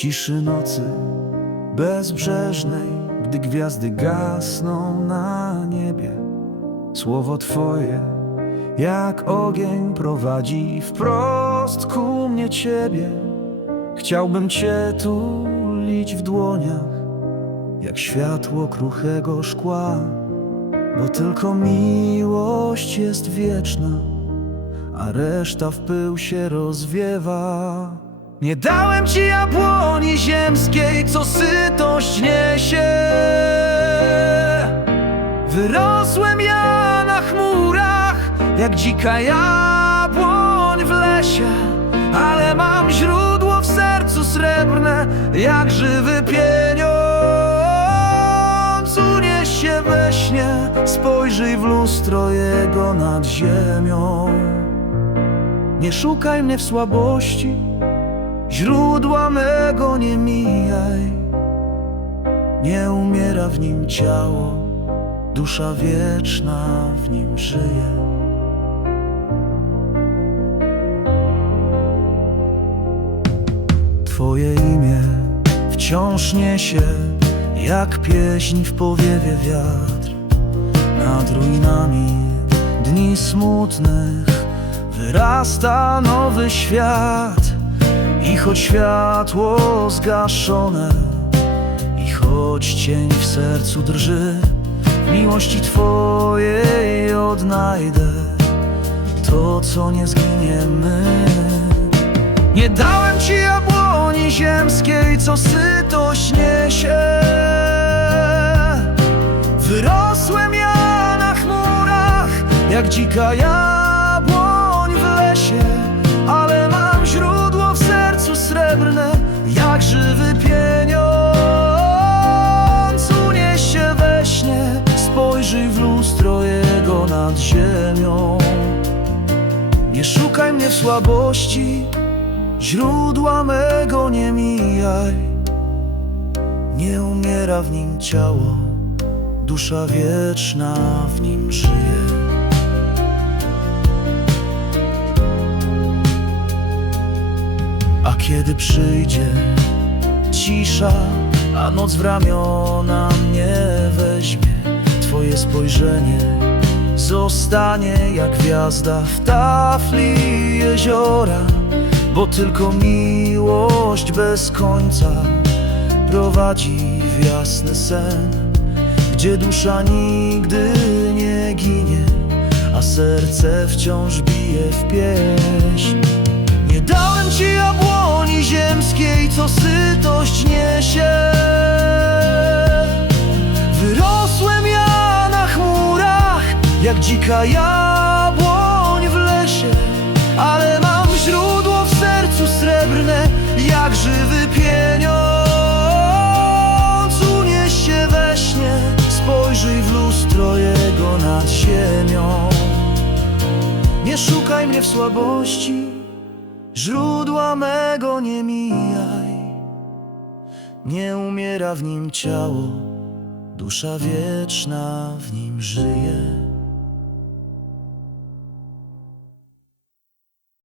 ciszy nocy bezbrzeżnej, gdy gwiazdy gasną na niebie. Słowo Twoje, jak ogień prowadzi wprost ku mnie Ciebie. Chciałbym Cię tulić w dłoniach, jak światło kruchego szkła, bo tylko miłość jest wieczna, a reszta w pył się rozwiewa. Nie dałem Ci jabłoni ziemskiej, co sytość niesie. Wyrosłem ja na chmurach, jak dzika jabłoń w lesie, ale mam źródło w sercu srebrne, jak żywy pieniądz. Unieś się we śnie, spojrzyj w lustro jego nad ziemią. Nie szukaj mnie w słabości, źródła mego nie mijaj. Nie umiera w nim ciało, dusza wieczna w nim żyje. Twoje imię wciąż niesie, jak pieśń w powiewie wiatr. Nad ruinami dni smutnych wyrasta nowy świat. I choć światło zgaszone, i choć cień w sercu drży, miłości Twojej odnajdę to, co nie zginiemy. Nie dałem Ci jabłoni ziemskiej, co sytość niesie. Wyrosłem ja na chmurach, jak dzika jabłoń lustro nad ziemią. Nie szukaj mnie w słabości, źródła mego nie mijaj. Nie umiera w nim ciało, dusza wieczna w nim żyje. A kiedy przyjdzie cisza, a noc w ramiona mnie weźmie, Twoje spojrzenie zostanie jak gwiazda w tafli jeziora, bo tylko miłość bez końca prowadzi w jasny sen, gdzie dusza nigdy nie ginie, a serce wciąż bije w pieśń. Nie dałem ci jabłoni ziemskiej, co sytość niesie. Jak dzika jabłoń w lesie, ale mam źródło w sercu srebrne, jak żywy pieniądz. Unieś się we śnie, spojrzyj w lustro jego nad ziemią. Nie szukaj mnie w słabości, źródła mego nie mijaj. Nie umiera w nim ciało, dusza wieczna w nim żyje.